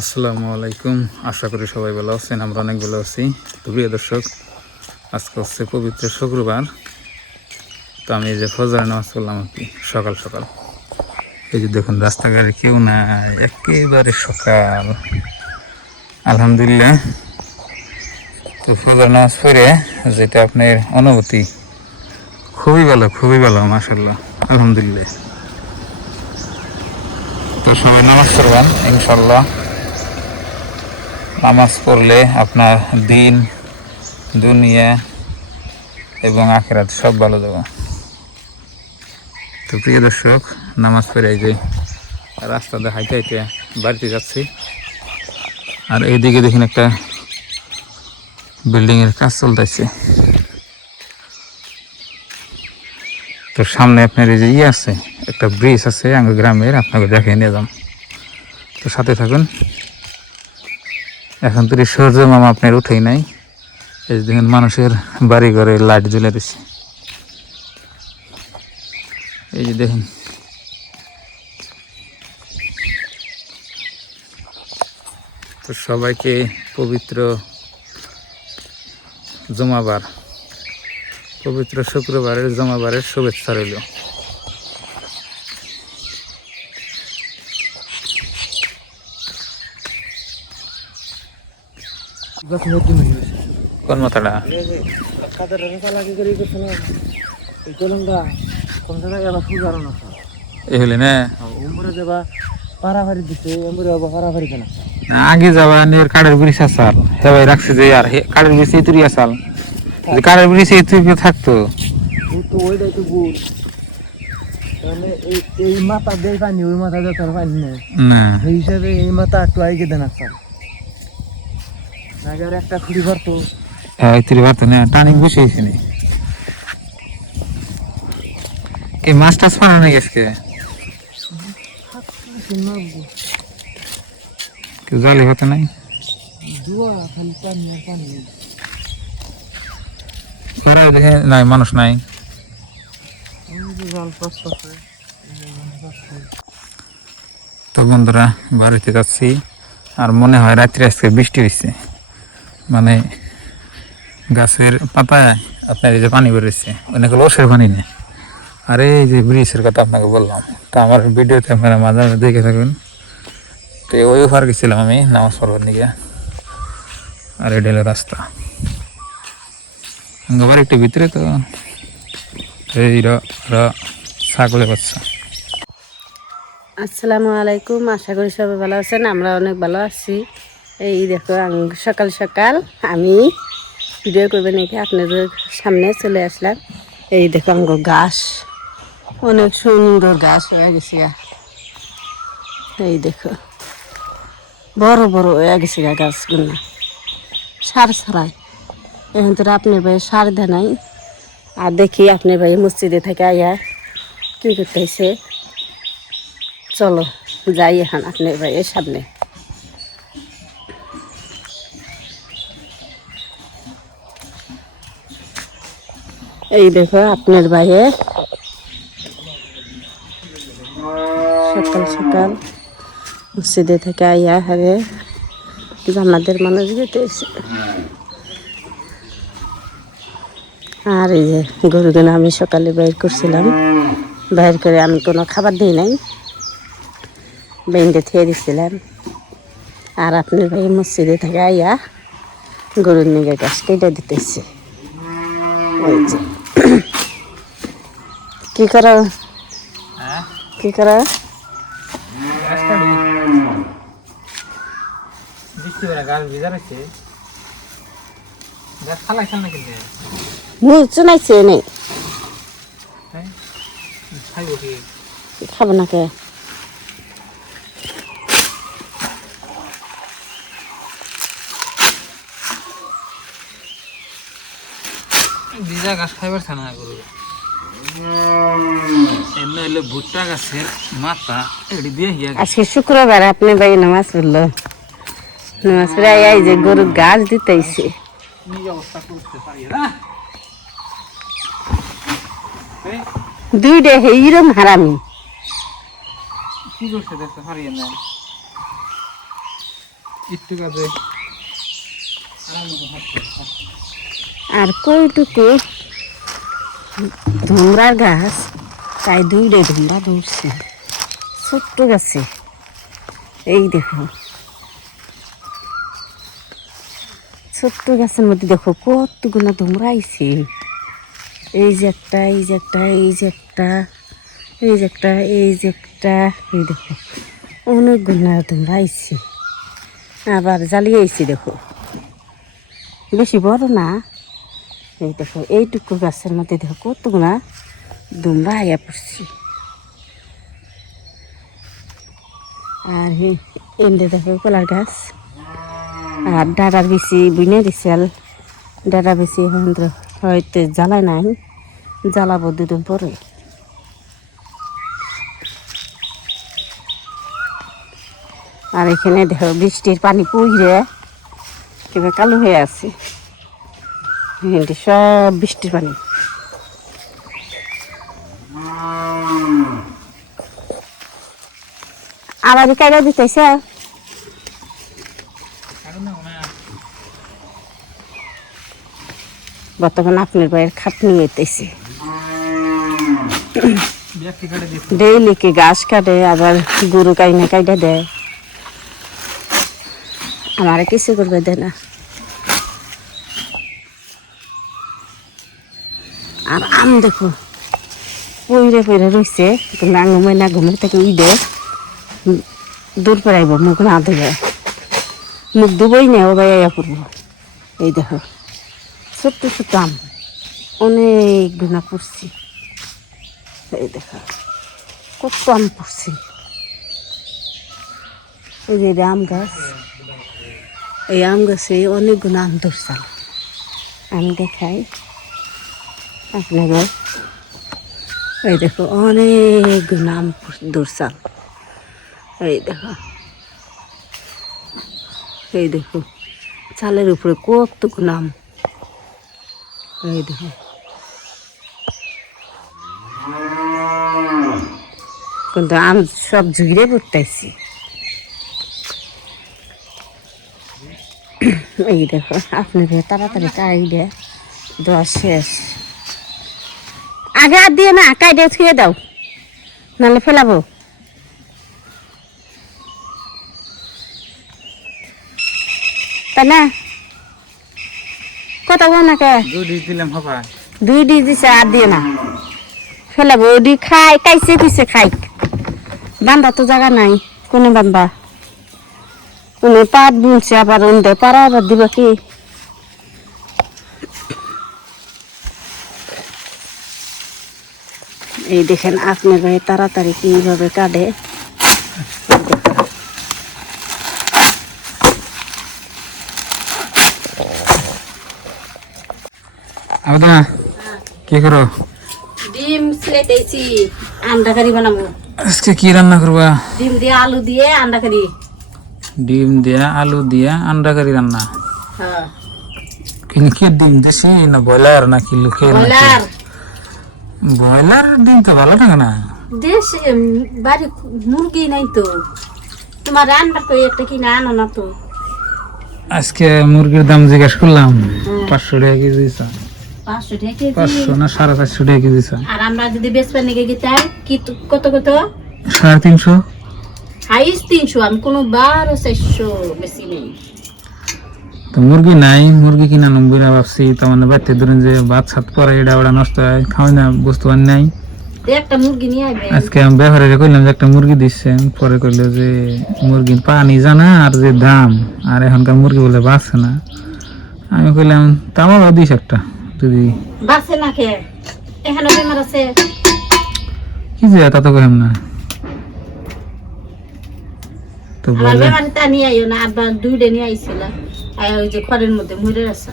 আসসালামু আলাইকুম। আশা করি সবাই ভালো আছেন, আমরা অনেক ভালো আছি। তো প্রিয় দর্শক, আজকে হচ্ছে পবিত্র শুক্রবার। তো আমি এই যে ফজরের নামাজ পড়লাম আর কি সকাল সকাল। এই যে দেখুন রাস্তাঘাটে কেউ নাই, একেবারে সকাল, আলহামদুলিল্লাহ। তো ফজর নামাজ পড়ে যেটা আপনার অনুভূতি খুবই ভালো মাশাআল্লাহ, আলহামদুলিল্লাহ। তো সবাই নামাজ পড়বেন ইনশাল্লাহ। নামাজ পড়লে আপনার দিন, দুনিয়া এবং আখিরাত সব ভালো যাবে। তো প্রিয় দর্শক, নামাজ পড়ে এই যে রাস্তাতে হাইটে হাইটে বাড়িতে যাচ্ছি। আর এইদিকে দেখুন একটা বিল্ডিংয়ের কাজ চলতেছে। তো সামনে আপনার এই যে আছে, একটা ব্রিজ আছে আমার গ্রামের, আপনাকে দেখে নিয়ে যান। তো সাথে থাকুন। এখন তো সূর্য মামা আপনার উঠেই নাই। এই যে দেখুন মানুষের বাড়ি ঘরে লাইট জ্বলে দিচ্ছে। এই যে দেখুন, তো সবাইকে পবিত্র জুমাবার, পবিত্র শুক্রবারের জুমাবারের শুভেচ্ছা রইল। কোন মাথাটা এই হলে না আগে যাবা নিয়ে কাঠের ব্রিজ আসাল হেবাই রাখছে যে, আর কাঠের ব্রিজ তুই আসাল কাঠের ব্রিজ তুই থাকতো। এই মাথা দিয়ে পানি ওই মাথা দিয়ে তোর পানি নেই না, সেই হিসাবে এই মাথা একটু আগে দেন আসতাম আগে আর একটা খুঁড়ি ভরতো। তুই পারতো না, টানি বসে নি কি মাছ টাছ পানা গেছে কেউ জালি হতে নাই খালি পানি আর পানি দেখে নাই, মানুষ নাই। তো বন্ধুরা বাড়িতে যাচ্ছি, আর মনে হয় রাত্রে আজকে বৃষ্টি হয়েছে, মানে গাছের পাতায় আপনার এই যে পানি বেরোচ্ছে, অনেক লসের পানি নেই। আর এই যে ব্রিজের কথা আপনাকে বললাম, তা আমার ভিডিওতে আপনারা মাঝে মাঝে দেখে থাকবেন। তো ওই ওভার গেছিলাম আমি নামাজ পড়বার দিকে, আর এটা হলো রাস্তা আবার একটু ভিতরে। তো এই ছাগলে বাচ্চা। আসসালামু আলাইকুম, আশা করি সবাই ভালো আছেন, আমরা অনেক ভালো আছি। এই দেখো আমি সকাল সকাল আমি ভিডিও করবেন নাকি আপনাদের সামনে চলে আসলাম। এই দেখো আমার গাছ, অনেক সুন্দর গাছ হয়ে গেছে। এই দেখো বড় বড় হয়ে গেছে গাছগুলো, সার ছড়ায়। এখন তো আপনার ভাই সার দেয় নাই। আর দেখি আপনার ভাই মসজিদে থেকে আয়া কী করতেছে। চলো যাই এখন আপনার ভাইয়ের সামনে। এই দেখো আপনার ভাইয়ে সকাল সকাল মসজিদে থেকে আইয়া হারে জান্নাতের মানুষ যেতেছে। আর এই যে গরুগুলো আমি সকালে বাইর করছিলাম, বাইর করে আমি কোনো খাবার দিই নাই, বেঁধে থিয়ে দিছিলাম। আর আপনার ভাই মসজিদে থেকে আইয়া গরুর নিগে গাছ কেটে দিতেছে। ওই যে কি করো কি করো চুনাইছে নেই, খাবো না কে? ভিজা গাছ খাইবার থাকে না গরু, এমনি হইলে ভুট্টা গাছের মাথা এটি দিয়ে হিয়া। আজকে শুক্রবার আপনি ভাই নামাজ পড়লো, নামাজ পড়ে এই যে গরু গাছ দিতেছে। দুইটা এইরকম হারামি কি করছে দেখতে পারিয়ে না। একটু কাজে আর কইটুকু ধুমরার গাছ তাই দুইটাই ধুমরা ধরছে ছোট্ট গাছে। এই দেখো ছোট্ট গাছের মধ্যে দেখো কতগুলো ধুমরা আইছে। এই যে একটা, এই যে একটা, এই যে একটা, এই যে একটা, এই যে একটা, এই দেখো অনেকগুলো ধুমরা আইছে। আবার জ্বালিয়ে আইছে দেখো, বেশি বড় না। এই দেখো এইটুকু গাছের মধ্যে দেখো কতগুলা ধুমরা আইয়া পড়ছি। আর এমনি দেখো কলার গাছ আর ডাটার বেশি বুনে দিছিল। ডাটা বেশি হয়তো জ্বালায় নাই, জ্বালাবো দুদিন পরে। আর এখানে দেখো বৃষ্টির পানি পড়ে কিভাবে কালো হয়ে আছে, সব বৃষ্টির পানি। আবার কাইরা দিতেছে বর্তমান আপনার ভাইয়ের খাটনি হইতেছে। ডেইলি কি ঘাস কাটে, আবার গরু কাইনা কাইটা দেয়, আমার কিছু করবে দেয় না। আর আম দেখো পইরে পইরে রয়েছে, না ঘুমাই না ঘুমের থেকে উইডে দূর পড়াইব, মুখ না ধুয়ে মুখ ধুবই না, ও ভাই আয়া করবো। এই দেখো ছোট্ট ছোট্ট আম অনেক গুণা পড়ছি। এই দেখো কত আম পড়ছি। এই যে আম গাছ, এই আম গাছে অনেকগুলো আম ধরছাল। আমি দেখাই আপনাদের, এই দেখো অনেকগুলো আম ধরছাল। এই দেখো, এই দেখো চালের উপরে কতগুলো আম। এই দেখো কিন্তু আম সব ঝুড়ে পড়তেছি। এই দেখো আপনাদের তাড়াতাড়ি কাইডে দেওয়া শেষ। আগে আর দিয়ে না, কাইডে ছুঁয়ে দাও, নাহলে ফেলাবো। তাই না কথা বল না কে? দুই ডি দিছে, আর দিয়ে না ফেলাবো। ওডি খাই কাইছে পিছে খাই, বান্ধা তো জায়গা নাই, কোনে বান্ধা? কোনে পাট বুনছে, আবার ওন্দে পাড়া আবার দিবা কি? এই দেখেন আপনার ভাই তাড়াতাড়ি কিভাবে কাটে। আবদা কি করো? ডিম ছেড়েছি, আন্ডা কারি বানাবো। আজকে কি রান্না করবা? ডিম দিয়ে আলু দিয়ে আন্ডা কারি। ডিম দিয়া আলু দিয়া আন্ডা কারি রান্না। হ্যাঁ কিন্তু কি ডিম দেশি না ব্রয়লার নাকি লোকের? ব্রয়লার। ব্রয়লার ডিম তো ভালো থাকে না। দেশ বাড়ি মুরগি নাই তো, তোমার আন্ডা কই একটা কিনে আনো না তো। আজকে মুরগির দাম জিজ্ঞেস করলাম, 500 টাকা কেজি। 500 টাকা কেজি? 500 না 450 টাকা কেজি। আর আমরা যদি বেচবার নিয়ে গেতাম কি কত কত? 350। হাইস্ট 300, আমি কোনো 1200 বেশি নেই। তো মুরগি নাই, মুরগি কিনা নম্বর না ভাবছি। তার মানে বাড়তে ধরেন যে ভাত ছাত পরে এটা ওটা নষ্ট হয়, খাওয়াই না, বস্তু আর নাই। একটা মুরগি নিয়ে আসবে। আজকে আমি ব্যবহারে কইলাম যে একটা মুরগি দিচ্ছে, পরে কইলো যে মুরগির পানি জানা আর যে দাম, আর এখনকার মুরগি বলে বাঁচছে না। আমি কইলাম তাও আবার দিস একটা যদি বাঁচে না। কে এখানে বেমার আছে কি যে তা তো কইম না তো আমার বলে বেমার, তা নিয়ে আইও না। আব্বা দুইটা নিয়ে আইছিল, আর ওই যে খড়ের মধ্যে মরে আছে।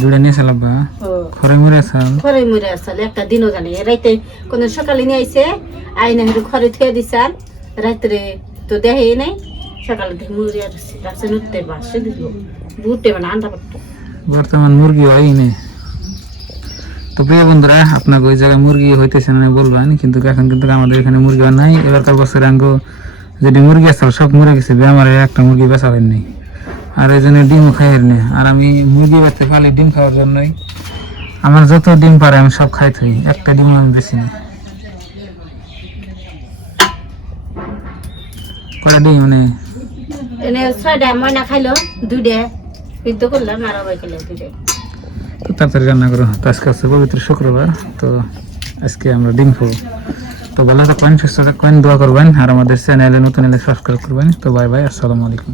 দুইটা নিয়ে চালাবা খরে মরে আসাল, খড়ে মরে আসল একটা দিনও জানি। রাইতে কোন সকালে নিয়ে আইছে, আইনা হেঁটে খড়ে থুয়ে দিছাল, রাত্রে তো দেখে নাই, সকালে দেখে মরে আসছে। রাস্তা নুটতে বাসে দিল বুটে মানে আন্ডা পড়তো। বর্তমান মুরগি হয়নি। তো প্রিয় বন্ধুরা, আপনাকে ওই জায়গায় মুরগি হইতেছে না বলবেন, কিন্তু এখন কিন্তু আমাদের এখানে মুরগি নাই। এবারকার বছর আঙ্গ যেটি মুরগি আসছিল সব মরে গেছে, আমার একটা মুরগি বেচা হয়নি, আর এই জন্য ডিমও খাই নি। আর আমি মুরগি বাচ্চা খালি ডিম খাওয়ার জন্যই, আমার যত ডিম পারে আমি সব খাই থাকি, একটা ডিম আমি বেশি না। কটা ডিম মানে এনে 6টা ময়না খাইলো, 2টা সিদ্ধ করলাম আর আবার খেলে 2টা। তো তাড়াতাড়ি রান্না করো। তো আজকে হচ্ছে পবিত্র শুক্রবার, তো আজকে আমরা ডিম খাবো। তো ভালো থাকবেন, সুস্থ থাকবেন, দোয়া করবেন, আর আমাদের চ্যানেলে নতুন এলে সাবস্ক্রাইব করবেন। তো বাই বাই, আসসালামু আলাইকুম।